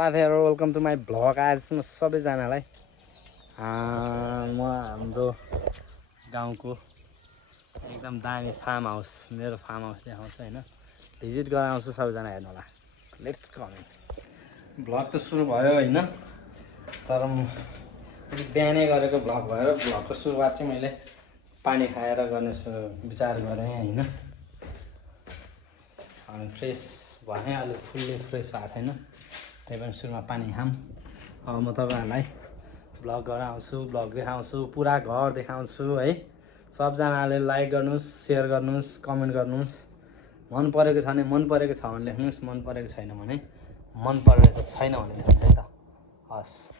साथीहरु welcome to my vlog. आज म सबैजनालाई म हाम्रो गाउँको एकदम दामी फार्म हाउस मेरो फार्म हाउस देखाउँछु हैन। भिजिट गराउँछु, सबैजना हेर्नु होला। Let's comment. भ्लग त सुरु भयो हैन, तर बिहानै गरेको भ्लग भएर भ्लगको सुरुवात चाहिँ मैले पानी खाएर गर्ने विचार गरेँ हैन। अनि फ्रेस भने अलि फुल्ली फ्रेस भएको छैन, त्यही पनि सुरुमा पानी खाम। अब म तपाईहरुलाई भ्लग गराउँछु, भ्लग देखाउँछु, पुरा घर देखाउँछु है। सबजनाले लाइक गर्नुस्, शेयर गर्नुस्, कमेन्ट गर्नुस्। मन परेको छ भने मन परेको छ भने लेख्नुस्, मन परेको छैन भने मन परेको छैन भने लेख्नुस् है त। हस्।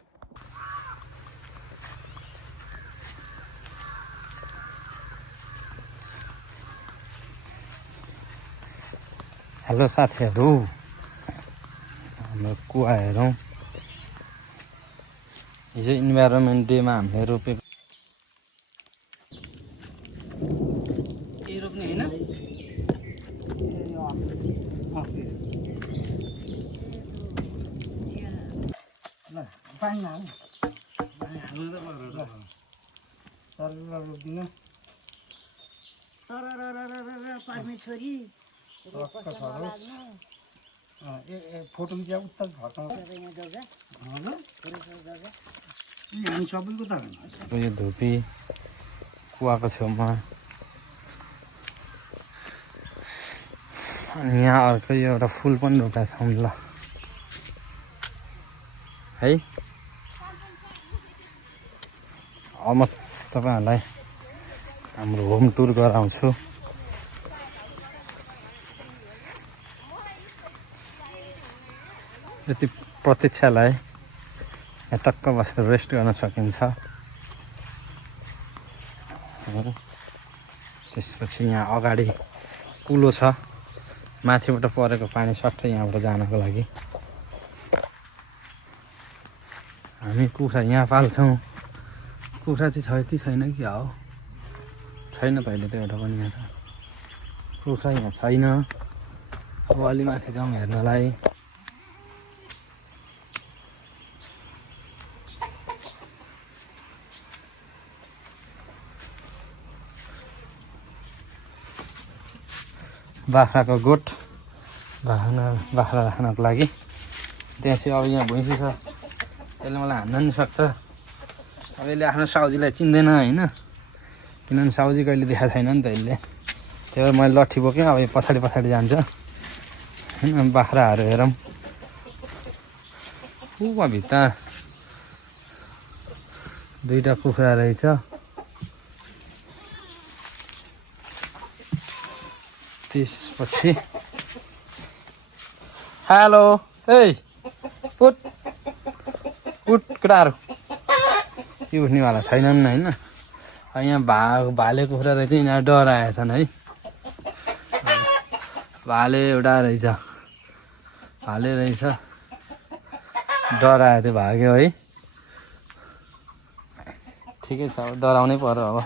हेलो साथीहरु, हाम्रो कुवा हेरौँ। हिजो इन्भाइरोमेन्ट डेमा हामीले रोपेको के रोप्ने हैन। ल पानी हाल्नु, पानी हाल्नु त पर्यो ल। सरर रोप्दिनु। सरर पानी छोरी फोटो खिचा उत्तर घटाउ हामी सबैको त यो धुपी कुवाको छेउमा। अनि यहाँ अर्को यो एउटा फुल पनि रोपेको छौँ ल है। अब म तपाईहरुलाई हाम्रो होम टुर गराउँछु। यति प्रतीक्षालाई यहाँ टक्क बसेर रेस्ट गर्न सकिन्छ। त्यसपछि यहाँ अगाडि कुलो छ, माथिबाट परेको पानी सट्टै यहाँबाट जानको लागि। हामी कुखुरा यहाँ पाल्छौँ। कुखुरा चाहिँ छ कि छैन कि हो, छैन त अहिले त एउटा पनि यहाँ त कुखुरा यहाँ छैन। अब अलि माथि जाउँ हेर्नलाई। बाख्राको गोठ, बाख्रा राख्नको लागि। त्यहाँ चाहिँ अब यहाँ भैँसी छ, त्यसले मलाई हान्न नि सक्छ। अब यसले आफ्नो साउजीलाई चिन्दैन हैन, किनभने साउजी कहिले देखाएको छैन नि त यसले। त्यही भएर मैले लट्ठी बोकेँ। अब यो पछाडि पछाडि जान्छ हैन। बाख्राहरू हेरौँ। उहाँ भित्ता दुईटा कुखुरा रहेछ। त्यसपछि हेलो ए उठ उठ केटाहरू, के उठ्नेवाला छैनन् हैन। यहाँ भाले कुखुरा रहेछ, यिनीहरू डराएछन् है। भाले एउटा रहेछ, भाले रहेछ, डरायो त्यो भाग्यो है। ठिकै छ, अब डराउनै पर्यो। अब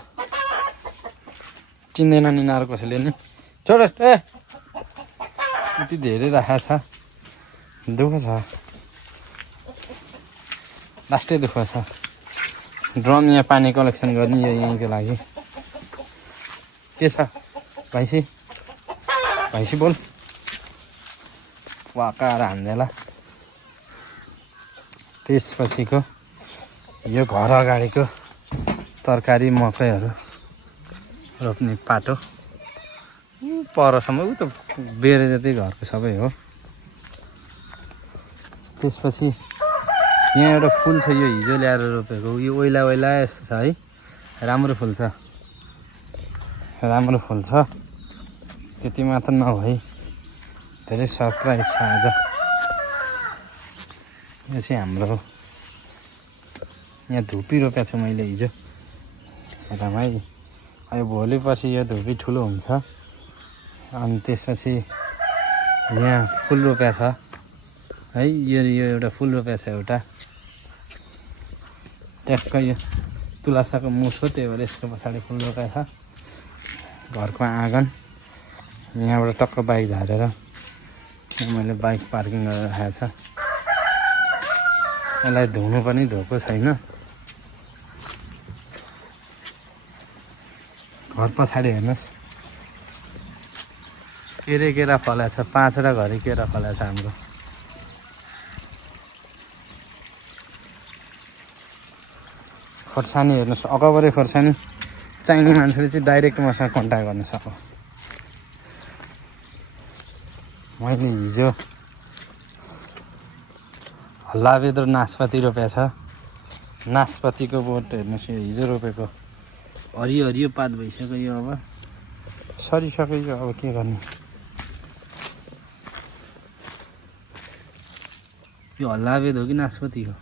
चिन्दैनन् यिनीहरू कसैले नि। छोड ए, यति धेरै राखेको छ, दुःख छ, लास्टै दुःख छ। ड्रम यहाँ पानी कलेक्सन गर्ने यो यहीँको लागि। के छ भैँसी, भैँसी बोल, वाकाएर हान्देला। त्यसपछिको यो घर अगाडिको तरकारी मकैहरू रोप्ने पाटो परसम्म उ त बेरे जति घरको सबै हो। त्यसपछि यहाँ एउटा फुल छ, यो हिजो ल्याएर रोपेको। यो ओइला ओइला यस्तो छ है, राम्रो फुल्छ, राम्रो फुल्छ। त्यति मात्र नभई धेरै सरप्राइज छ आज। यो चाहिँ हाम्रो यहाँ धुपी रोपेको छु मैले हिजो हेरमै। अब भोलि पछि यो धुपी ठुलो हुन्छ। अनि त्यसपछि यहाँ फुल रोपेको छ है। यो एउटा फुल रोपेको छ एउटा, ट्याक्क यो तुलसाको मुस हो, त्यही भएर यसको पछाडि फुल रोपेको छ। घरको आँगन, यहाँबाट टक्क बाइक झारेर मैले बाइक पार्किङ गरेर राखेको छ। यसलाई धुनु पनि धोएको छैन। घर पछाडि हेर्नुहोस् केरा फलेको छ। 5वटा घरि केरा फलेको छ हाम्रो। खोर्सानी हेर्नुहोस् अकबरै खोर्सानी चाहिने मान्छेले चाहिँ डाइरेक्ट मसँग कन्ट्याक्ट गर्न सक्छ। मैले हिजो हल्लाबेद र नासपाती रोपेको छ। नासपातीको बोट हेर्नुहोस् यो हिजो रोपेको हरियो पात भइसक्यो। यो अब सरिसक्यो। यो अब के गर्ने। यो हल्लाबेद हो कि नासपाती हो?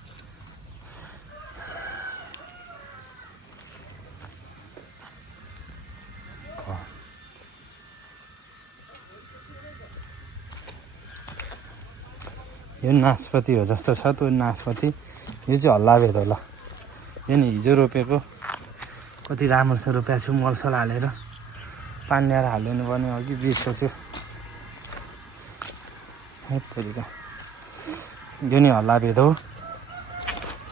यो नासपाती हो जस्तो छ। त्यो नासपाती यो चाहिँ हल्लाबेद होला। यो नि हिजो रोपेको कति राम्रो छ। रोपेको छु मलसल हालेर पानी ल्याएर हालिदिनु पर्ने अघि बिर्सेछु। हेत्तेरिका यो नि हल्लाबेद हो।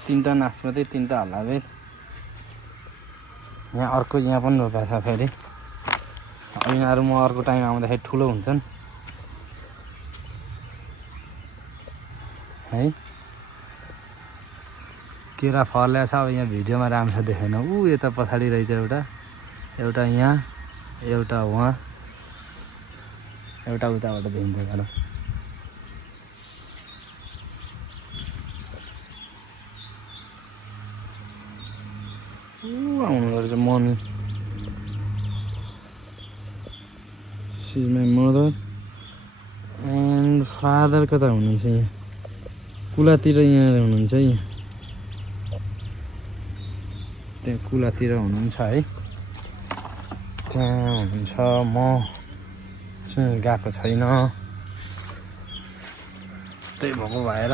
3टा नासपाती 3टा हल्लाबेद। यहाँ अर्को यहाँ पनि रोपेको छ फेरि। यिनीहरू म अर्को टाइम आउँदाखेरि ठुलो हुन्छन् है। केरा फलेको छ। अब यहाँ भिडियोमा राम्रोसँग देखेन। यता पछाडि रहेछ एउटा यहाँ एउटा वहाँ एउटा उताबाट देखिन्छ। गाह्रो आउनु रहेछ mummy. She is my mother and father कता हुनुहुन्छ? यहाँ कुलातिर यहाँ हुनुहुन्छ है। त्यहाँ कुलातिर हुनुहुन्छ है। त्यहाँ हुनुहुन्छ। म चाहिँ गएको छैन। त्यही भएको भएर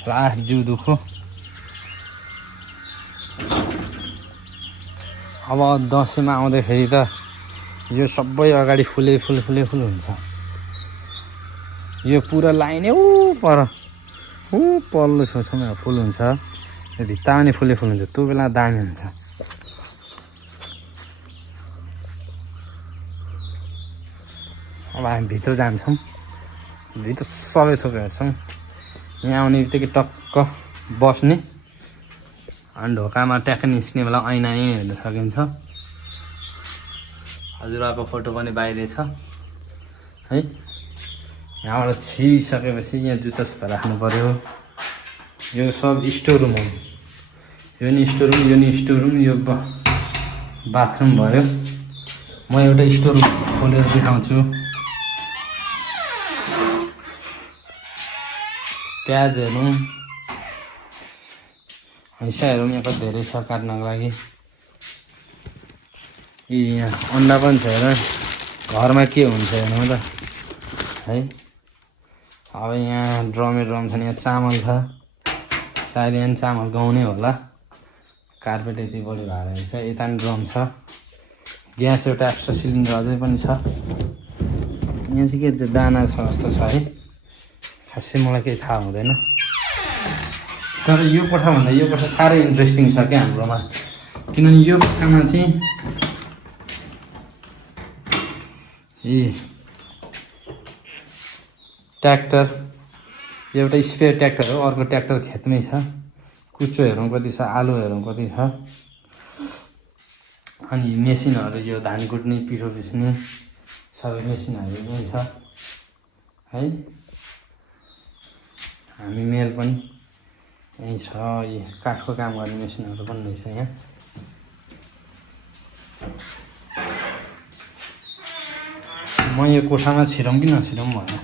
पुरा जिउ दुखो। अब दसैँमा आउँदाखेरि त यो सबै अगाडि फुल हुन्छ। यो पुरा लाइनै पर पल्लो छेउछाउमा फुल हुन्छ। यो भित्ता पनि फुल हुन्छ। त्यो बेला दामी हुन्छ। अब हामी भित्र जान्छौँ। भित्र सबै थोक हेर्छौँ। यहाँ आउने बित्तिकै टक्क बस्ने अनि ढोकामा ट्याक्क निस्किने बेला ऐना यहीँ हेर्न सकिन्छ। हजुरबाको फोटो पनि बाहिर छ है। यहाँबाट छिरिसकेपछि यहाँ जुत्ता छुत्ता राख्नु पर्यो। यो सब स्टोर रुम हो। यो नि स्टोर रुम, यो नि स्टोर रुम, यो बाथरुम भयो। म एउटा स्टोर रुम खोलेर देखाउँछु। प्याज हेरौँ, हैसा हेरौँ। यहाँ कति धेरै छ काट्नको लागि। यहाँ अन्डा पनि छ हेर। घरमा के हुन्छ हेर्नु त है। अब यहाँ ड्रम छ। यहाँ चामल छ। सायद यहाँ चामल गाउँनै होला। कार्पेट यति बढी भएर रहेछ। यता पनि ड्रम छ। ग्यास एउटा एक्स्ट्रा सिलिन्डर अझै पनि छ। यहाँ चाहिँ के छ दाना छ जस्तो छ है। खासै मलाई केही थाहा हुँदैन। तर यो कोठाभन्दा यो कोठा साह्रै इन्ट्रेस्टिङ छ क्या हाम्रोमा। किनभने यो कोठामा चाहिँ ट्र्याक्टर एउटा स्पेयर ट्र्याक्टर हो। अर्को ट्र्याक्टर खेतमै छ। कुचो हेरौँ कति छ, आलु हेरौँ कति छ। अनि मेसिनहरू यो धान कुट्ने पिठो पिस्ने सबै मेसिनहरू यहीँ छ है। हामी मेल पनि यहीँ छ। यो काठको काम गर्ने मेसिनहरू पनि रहेछ यहाँ। म यो कोठामा छिरौँ कि नछिरौँ भन्नु।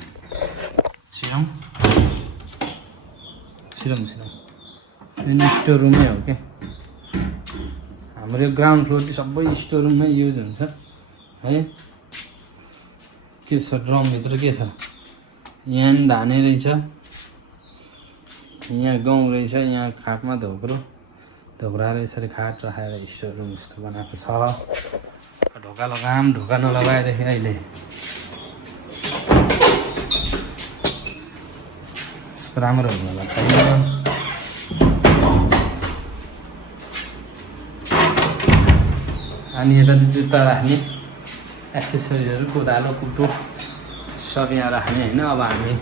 छिरौँ। यो नि स्टोर रुमै हो क्या। हाम्रो यो ग्राउन्ड फ्लोर चाहिँ सबै स्टोर रुममै युज हुन्छ है। के छ ड्रमभित्र के छ? यहाँ नि धानै रहेछ। यहाँ गहुँ रहेछ। यहाँ खाटमा धोक्राएर यसरी खाट राखेर स्टोर रुम जस्तो बनाएको छ। ढोका लगाम। ढोका नलगाएदेखि अहिले त्यस्तो राम्रो हुनेवाला छैन। अनि यता जुत्ता राख्ने एक्सेसरिजहरू कोदालो कुटो सब यहाँ राख्ने होइन। अब हामी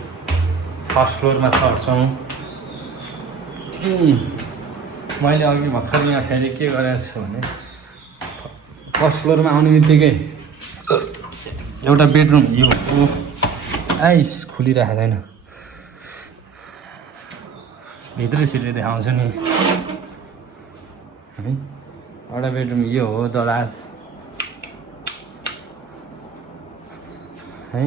फर्स्ट फ्लोरमा चढ्छौँ। मैले अघि भर्खर यहाँ फेरि के गरेको छु भने फर्स्ट फ्लोरमा आउने बित्तिकै एउटा बेडरुम यो आइस खुलिरहेको छैन, भित्रै छिटो देखाउँछु नि है। एउटा बेडरुम यो हो दराज है।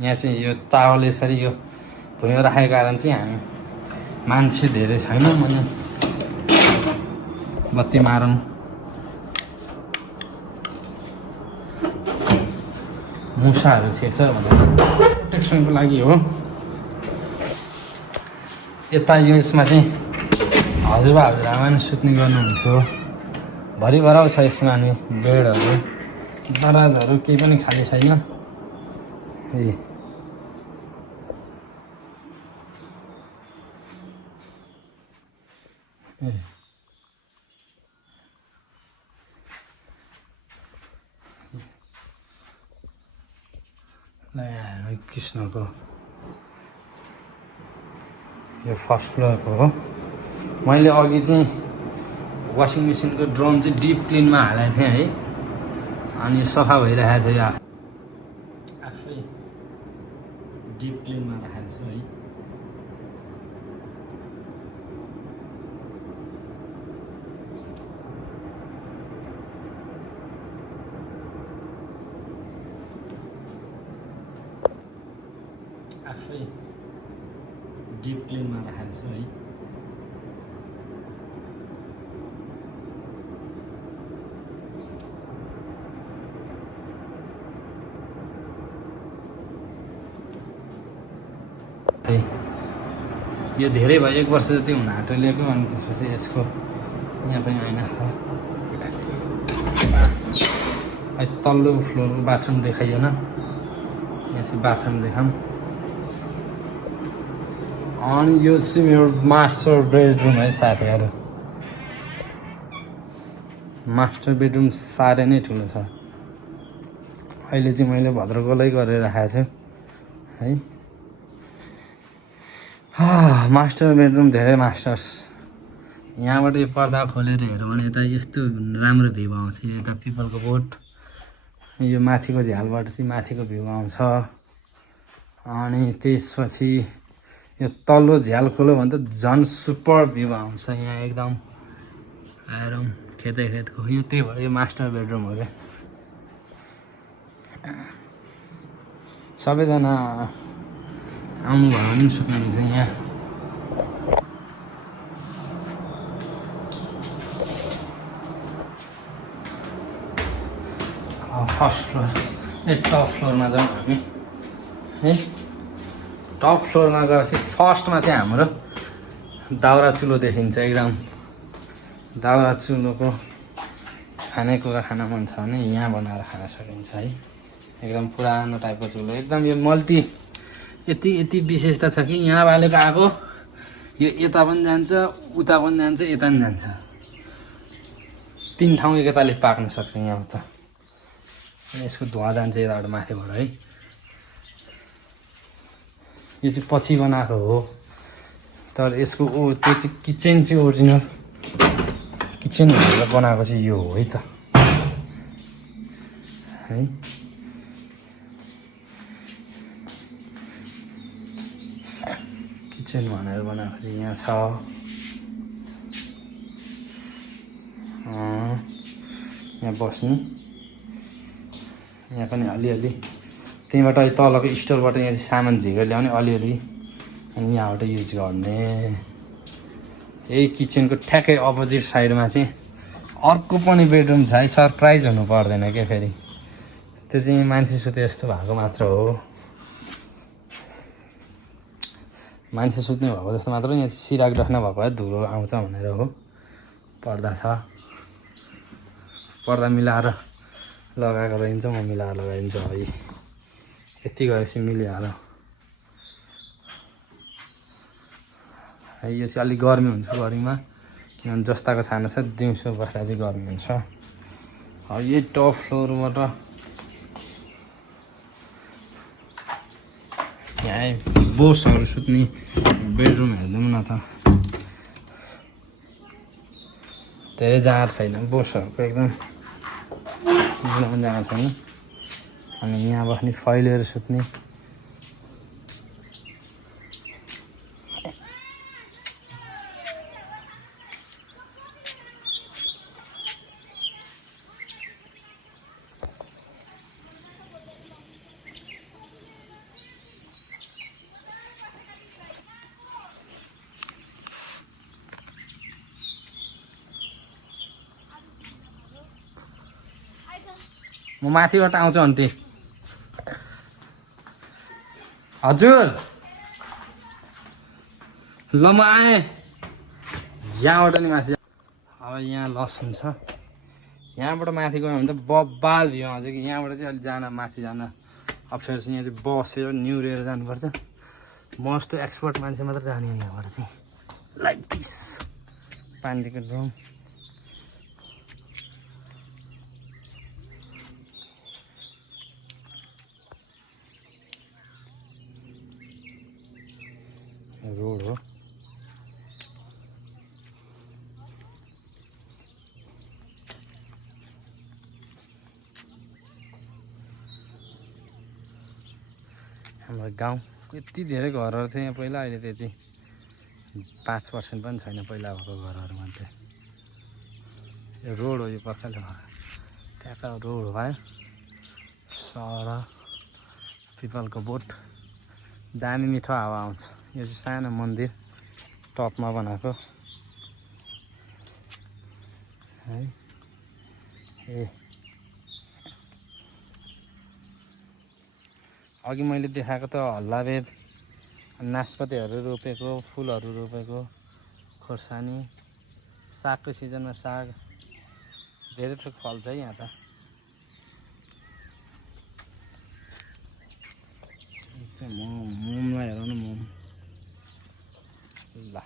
यहाँ चाहिँ यो तावल यसरी यो भुइँमा राखेको कारण चाहिँ हामी मान्छे धेरै छैन। मैले बत्ती मारौँ मुसाहरू छेड्छ भनेर प्रोटेक्सनको लागि हो। यता यसमा चाहिँ हजुरबा हजुरआमा नि सुत्ने गर्नुहुन्थ्यो। भरिभराउ छ यसमा नि बेडहरू दराजहरू केही पनि खाली छैन। कृष्णको यो फर्स्ट फ्लोरको हो। मैले अघि चाहिँ वासिङ मेसिनको ड्रम चाहिँ डिप क्लिनमा हालेको थिएँ है। अनि सफा भइरहेको छ। यो आफै डिप क्लिनमा राखेको छु है। आफै डिप क्लिनमा राखेको छु है। यो धेरै भयो, 1 वर्ष जति हुन आँटिरहेको। अनि त्यसपछि यसको यहाँ पनि आएन। तल्लो फ्लोरको बाथरुम देखाइएन, यहाँ चाहिँ बाथरुम देखाऊँ। अनि यो चाहिँ मेरो मास्टर बेडरुम है साथीहरू। मास्टर बेडरुम साह्रै नै ठुलो छ। अहिले चाहिँ मैले भद्रकोलै गरेर राखेको छु है। मास्टर बेडरुम धेरै मास्टर्स। यहाँबाट यो पर्दा खोलेर हेऱ्यो भने यता यस्तो राम्रो भ्यू आउँछ। यता पिपलको बोट, यो माथिको झ्यालबाट चाहिँ माथिको भ्यू आउँछ। अनि त्यसपछि यो तल्लो झ्याल खोल्यो भने त झन् सुपर भ्यू आउँछ। यहाँ एकदम आराम खेतै खेतको। यो त्यही भएर यो मास्टर बेडरुम हो क्या। सबैजना आउनुभयो भने सुत्नुहुन्छ यहाँ। फर्स्ट फ्लोर टप फ्लोरमा जाउँ हामी है। टप फ्लोरमा गएपछि फर्स्टमा चाहिँ हाम्रो दाउरा चुलो देखिन्छ एकदम। दाउरा चुलोको खानेकुरा खान मन छ भने यहाँ बनाएर खान सकिन्छ है। एकदम पुरानो टाइपको चुलो, एकदम यो मल्टी यति विशेषता छ कि यहाँ बालेको आगो यो यता पनि जान्छ, उता पनि जान्छ, यता पनि जान्छ। 3 ठाउँ एकताले पाक्न सक्छ यहाँ त। यसको धुवा जान्छ यताबाट माथिबाट है। यो चाहिँ पछि बनाएको हो, तर यसको त्यो चाहिँ किचन चाहिँ ओरिजिनल किचन भनेर बनाएको चाहिँ यो हो है त है। किचन भनेर बनाएको चाहिँ यहाँ छ। यहाँ बस्ने, यहाँ पनि अलिअलि त्यहीँबाट तलको स्टोरबाट यहाँ सामान झिकेर ल्याउने अलिअलि, अनि यहाँबाट युज गर्ने। यही किचनको ठ्याक्कै अपोजिट साइडमा चाहिँ अर्को पनि बेडरुम छ है। सरप्राइज हुनु पर्दैन क्या फेरि, त्यो चाहिँ मान्छे सुते जस्तो भएको मात्र हो। मान्छे सुत्ने भएको जस्तो मात्र। यहाँ सिराक राख्न भएको भए धुलो आउँछ भनेर हो। पर्दा छ, पर्दा मिलाएर लगाएको रहन्छ। म मिलाएर लगाइदिन्छु है। यति गरेपछि मिलिहाल्यो। है यो चाहिँ अलिक गर्मी हुन्छ गर्मीमा किनभने जस्ताको छाना छ दिउँसो बस्दा चाहिँ गर्मी हुन्छ यही टप फ्लोरबाट यहाँ बोसहरू सुत्ने बेडरुम हेर्दैनौँ न त धेरै जहाँ छैन बोसहरूको एकदम जहाँ छैन अनि यहाँ बस्ने फैलिएर सुत्ने म माथिबाट आउँछु आन्टी हजुर ल म आएँ यहाँबाट नि माथि अब यहाँ लसुन छ यहाँबाट माथि गयो भने त बब्बाल भ्यू आउँछ कि यहाँबाट चाहिँ अलिक जान माथि जान अप्ठ्यारो छ यहाँ चाहिँ बसेर निहुरेर जानुपर्छ म जस्तो एक्सपर्ट मान्छे मात्र जाने हो यहाँबाट चाहिँ लाइक दिस पानीको ड्रम रोड हो हाम्रो गाउँ यति धेरै घरहरू थियो यहाँ पहिला अहिले त्यति 5% पनि छैन पहिला भएको घरहरू मात्रै यो रोड हो यो पक्काले भयो त्यहाँका रोड भयो सर पिपलको बोट दामी मिठो हावा आउँछ यो चाहिँ सानो मन्दिर टपमा बनाएको है ए अघि मैले देखाएको त हल्लावेद नास्पतिहरू रोपेको फुलहरू रोपेको खोर्सानी सागको सिजनमा साग धेरै थोक फल्छ है यहाँ त मोमलाई हेरौँ न मोम ल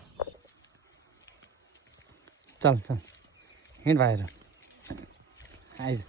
चल चल हिँड बाहिर आइज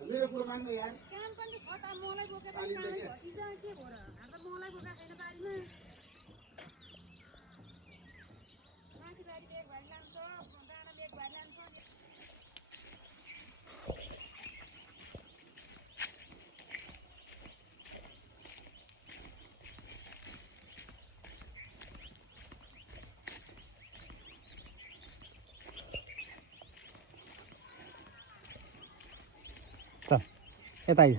मेरो कुरो मान्नु यार काम पनि छ त मलाई बोकेर पानी भटिजा के भो र हाम्रो मलाई बोका छैन बारीमा माथि बारी एक भाइ लान्छ डाँडा एक भाइ लान्छ चल यता आइज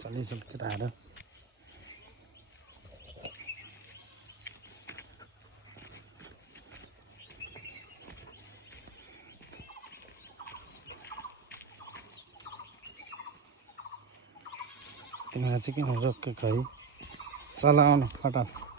चलिन्छ केटाहरू तिमीलाई चाहिँ किन रोकेको है चल आउनु फटाफट